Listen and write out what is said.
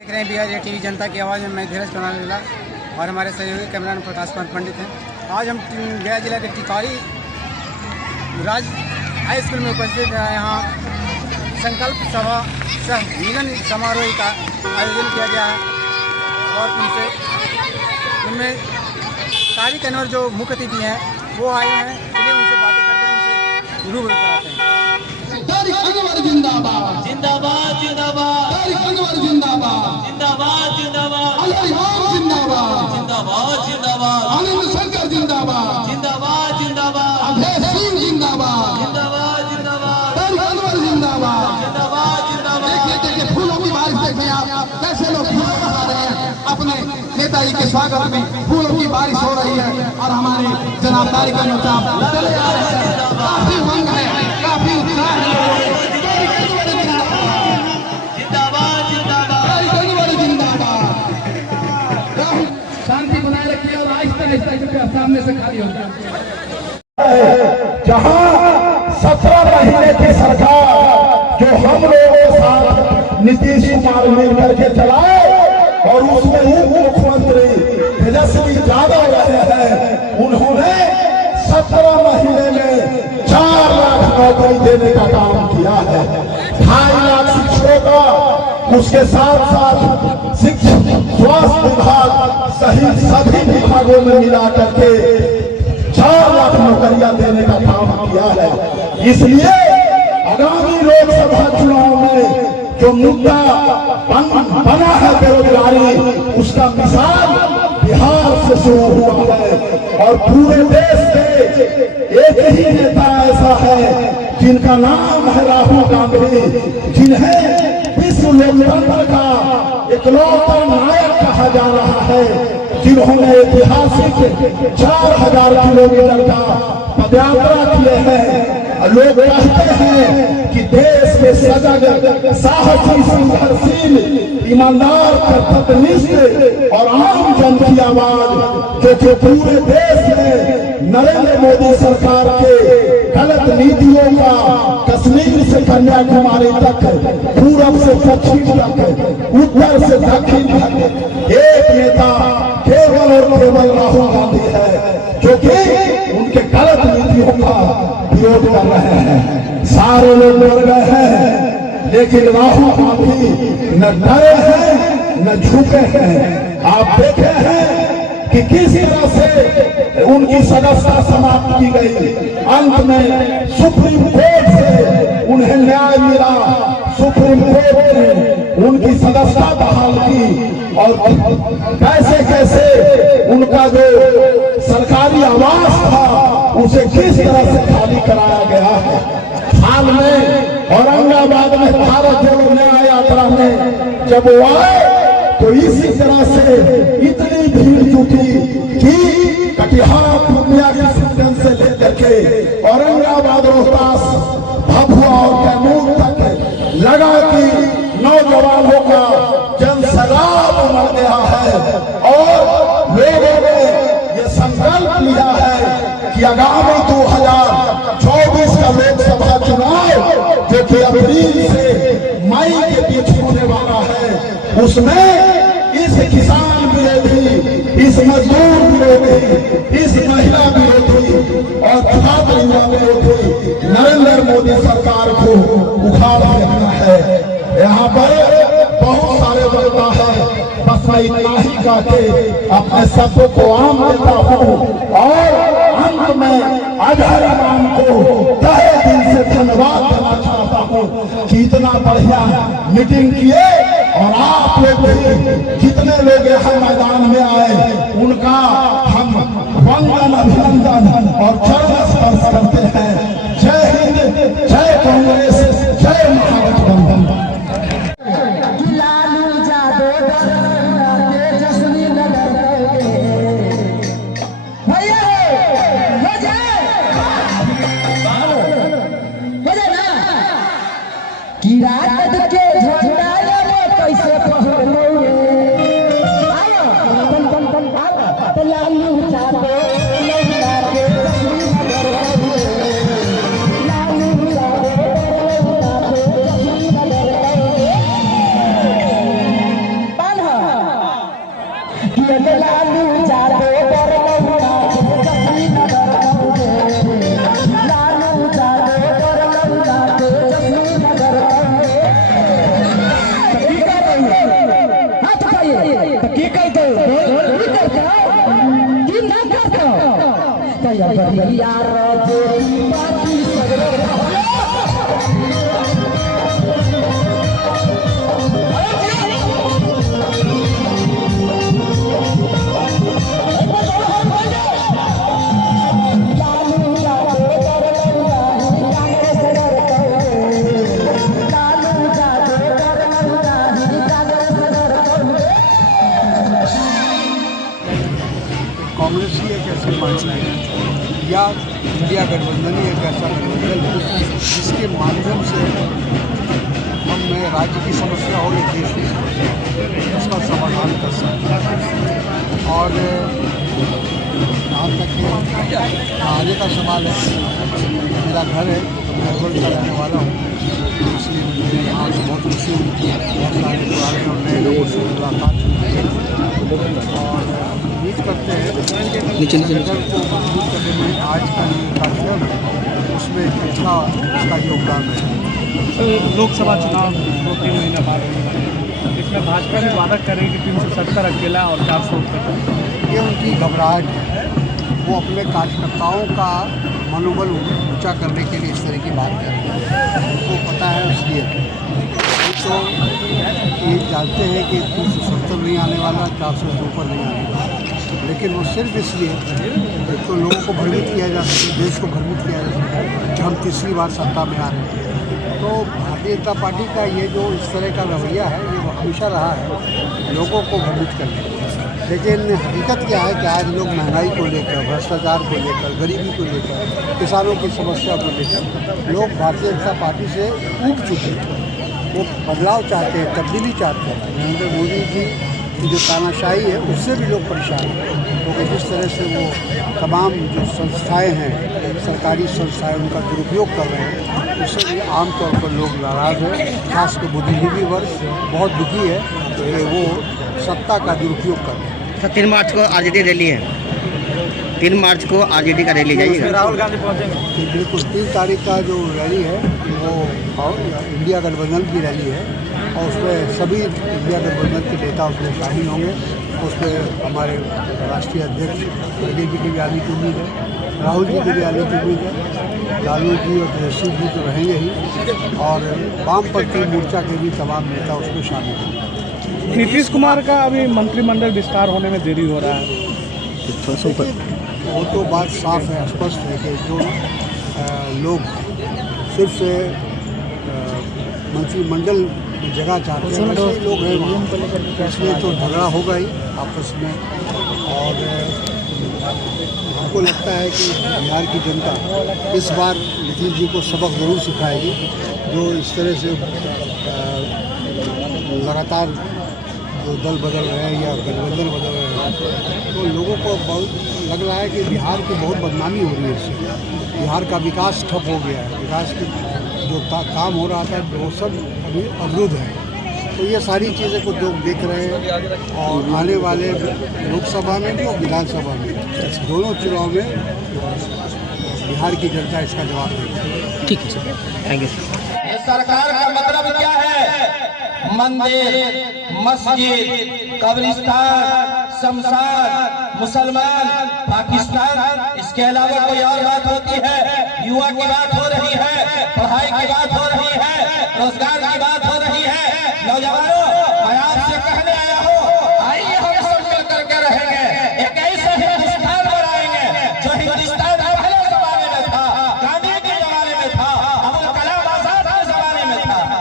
देख रहे हैं BRJ टीवी जनता की आवाज़ में। मैं धीरज कनालीला और हमारे सहयोगी कैमरामैन प्रकाश पंडित हैं। आज हम गया जिला के टिकारी राज हाई स्कूल में उपस्थित हैं। यहाँ संकल्प सभा सह मिलन समारोह का आयोजन किया गया है और उनमें तारिक अनवर जो मुख्य अतिथि हैं वो आए हैं। चलिए उनसे बातें करते हैं, उनसे रूबरू कराते हैं। तारिक अनवर जिंदाबाद जिंदाबाद जिंदाबाद तारिक अनवर जिंदाबाद जिंदाबाद जिंदाबाद अली इमाम जिंदाबाद जिंदाबाद जिंदाबाद आनंद शंकर जिंदाबाद जिंदाबाद जिंदाबाद अभय सिंह जिंदाबाद जिंदाबाद जिंदाबाद तारिक अनवर जिंदाबाद जिंदाबाद जिंदाबाद। देखिए फूलों की बारिश देखें आप, कैसे लोग फूल बहा रहे हैं। अपने नेताजी के स्वागत में फूलों की बारिश हो रही है और हमारे जनाब तारिक अनवर साहब चले आ रहे हैं। काफी उमंग है, काफी उत्साह है। शांति बनाए रखिए और आहिस्ता आहिस्ता कृपया सामने से खाली हो जाए। जहां 17 महीने की सरकार जो हम लोगों के साथ नीतीश कुमार मिलकर के चलाए और उसमें उप मुख्यमंत्री तेजस्वी यादव रहे हैं, उन्होंने 17 महीने में 4 लाख नौकरी देने का काम किया है। 2.5 लाख शिक्षकों का, उसके साथ साथ शिक्षक स्वास्थ्य विभाग सहित सभी विभागों में मिला करके 4 लाख नौकरियां देने का काम किया है। इसलिए आगामी लोकसभा चुनाव में जो मुद्दा बना है बेरोजगारी, उसका मिसाल बिहार से शुरू हुआ है और पूरे देश में एक ही नेता ऐसा है जिनका नाम है राहुल गांधी, जिन्हें विश्व लोकतंत्र का इकलौता नायक कहा जा रहा है, जिन्होंने ऐतिहासिक 4000 किलोमीटर का पदयात्रा किए हैं। लोग कहते हैं कि देश के सजग, साहसी, संघर्षशील, ईमानदार, कर्तव्यनिष्ठ और आम जन की आवाज जो पूरे देश में नरेंद्र मोदी सरकार के गलत नीतियों का कश्मीर से कन्याकुमारी तक, पूरब से पश्चिम तक, उत्तर से दक्षिण तक एक नेता केवल और केवल राहुल गांधी है, जो कि उनके गलत नीतियों का विरोध कर रहे हैं। सारे लोग डर गए हैं, लेकिन राहुल गांधी न डरे हैं न झुके हैं। आप देखे हैं कि किस तरह से उनकी सदस्यता समाप्त की गई। अंत में सुप्रीम कोर्ट से उन्हें न्याय मिला, सुप्रीम कोर्ट ने उनकी सदस्यता बहाल की और कैसे कैसे उनका जो सरकारी आवास था उसे किस तरह से खाली कराया गया है। हाल में औरंगाबाद में भारत जोड़ो न्याय यात्रा में जब वो आए तो इसी तरह से इतनी भीड़ जुटी कि कटिहार पूर्णिया के सिस्टम से लेकर के औरंगाबाद, रोहतास, भभुआ और कैमूर तक लगा कि नौजवानों का जनसैलाब उमड़ गया है और लोगों ने ये संकल्प लिया है कि आगामी 2024 का लोकसभा चुनाव जो कि अप्रैल से मई के बीच होने वाला है, उसमें इस किसान विरोधी, इस मजदूर विरोधी, इस महिला विरोधी और छात्र युवा विरोधी नरेंद्र मोदी सरकार को उखाड़ फेंकना है। यहाँ पर बहुत सारे वक्ता है, बस मैं इतना ही कहते अपने शब्दों को आम लेता हूँ और अंत में अजहर इमाम को तहे दिल से धन्यवाद देना चाहता हूँ कि इतना बढ़िया मीटिंग किए और आप लोग भी जितने लोग यहाँ मैदान में आए उनका हम वंदन, अभिनंदन और चरण स्पर्श करते हैं। जय हिंद, जय कांग्रेस, जय महागठबंधन। रात के झंडा कैसे पहनोगे, निकलते निकलते कि ना करते तया बढ़िया रे बाकी सगरो कांग्रेस ही एक ऐसी पार्टी है या इंडिया गठबंधन ही एक ऐसा गठबंधन है जिसके माध्यम से हम नए राज्य की समस्या और एक देश की समस्या उसका समाधान कर सकते हैं। और जहाँ तक आगे का सवाल है, मेरा घर है, मैं अरवल का रहने वाला हूँ, इसलिए मुझे यहाँ से बहुत खुशी हुई। बहुत सारे पुराने और नए लोगों से मुलाकात हुई और उम्मीद करते हैं कि नगर को मजबूत करने में आज का ये कार्यक्रम है उसमें एक अच्छा उसका योगदान है। लोकसभा चुनाव 2-3 महीने बाद इसमें भाजपा भी वादा करेगी 370 अकेला और 400 ये उनकी घबराहट है। वो अपने कार्यकर्ताओं का मनोबल ऊंचा करने के लिए इस तरह की बात कर रहे हैं। उनको पता है इसलिए तो ये जानते हैं कि 370 नहीं आने वाला, 400 से ऊपर नहीं आने वाला, लेकिन वो सिर्फ इसलिए एक तो लोगों को भ्रमित किया जा सके, देश को भ्रमित किया जा सके कि हम तीसरी बार सत्ता में आ रहे हैं। तो भारतीय जनता पार्टी का ये जो इस तरह का रवैया है ये हमेशा रहा है लोगों को भ्रमित करने। लेकिन हकीकत क्या है कि आज लोग महंगाई को लेकर, भ्रष्टाचार को लेकर, गरीबी को लेकर, किसानों की समस्या को लेकर लोग भारतीय जनता पार्टी से ऊब चुके हैं। वो बदलाव चाहते हैं, तब्दीली चाहते हैं। नरेंद्र मोदी जी की जो तानाशाही है उससे भी लोग परेशान हैं, क्योंकि जिस तरह से वो तमाम जो संस्थाएं हैं, सरकारी संस्थाएं, उनका दुरुपयोग कर रहे हैं, उससे भी आमतौर पर लोग नाराज़ हैं। खासकर बुद्धिजीवी वर्ग बहुत दुखी है कि वो सत्ता का दुरुपयोग कर रहे हैं। 3 मार्च को आरजेडी रैली है, 3 मार्च को आरजेडी का रैली जाइएगा। राहुल गांधी पहुंचेंगे बिल्कुल 3 तारीख का जो रैली है वो इंडिया गठबंधन की रैली है और उसमें सभी इंडिया गठबंधन के नेता उसमें शामिल होंगे। उस पर हमारे राष्ट्रीय अध्यक्ष खड़गे जी की भी आने की उम्मीद है, राहुल जी की भी आने की उम्मीद है, लालू जी और तेजस्वी जी तो रहेंगे ही और वामपंथी मोर्चा के भी तमाम नेता उसमें शामिल होंगे। नीतीश कुमार का अभी मंत्रिमंडल विस्तार होने में देरी हो रहा है। वो तो बात साफ है, स्पष्ट है कि जो लोग सिर्फ मंत्रिमंडल में जगह चाहते हैं वैसे लोग हैं वहाँ, इसलिए तो झगड़ा होगा ही आपस में। और हमको लगता है कि बिहार की जनता इस बार नीतीश जी को सबक ज़रूर सिखाएगी। जो इस तरह से लगातार जो दल बदल रहे हैं या गठबंधन बदल रहे हैं, तो लोगों को बहुत लग रहा है कि बिहार की बहुत बदनामी हो रही है इससे। बिहार का विकास ठप हो गया है, विकास की जो काम हो रहा था वो सब अभी अवरुद्ध है। तो ये सारी चीज़ें को लोग देख रहे हैं और आने वाले लोकसभा में भी और विधानसभा में दोनों चुनाव में बिहार की जनता इसका जवाब देगी। ठीक है सर, थैंक यू सर। ये सरकार का मतलब क्या है? मंदिर, मस्जिद, कब्रिस्तान, शमशान, मुसलमान, पाकिस्तान, इसके अलावा कोई और बात होती है? युवा की बात हो रही है, पढ़ाई की बात हो रही है, रोजगार की बात हो रही है,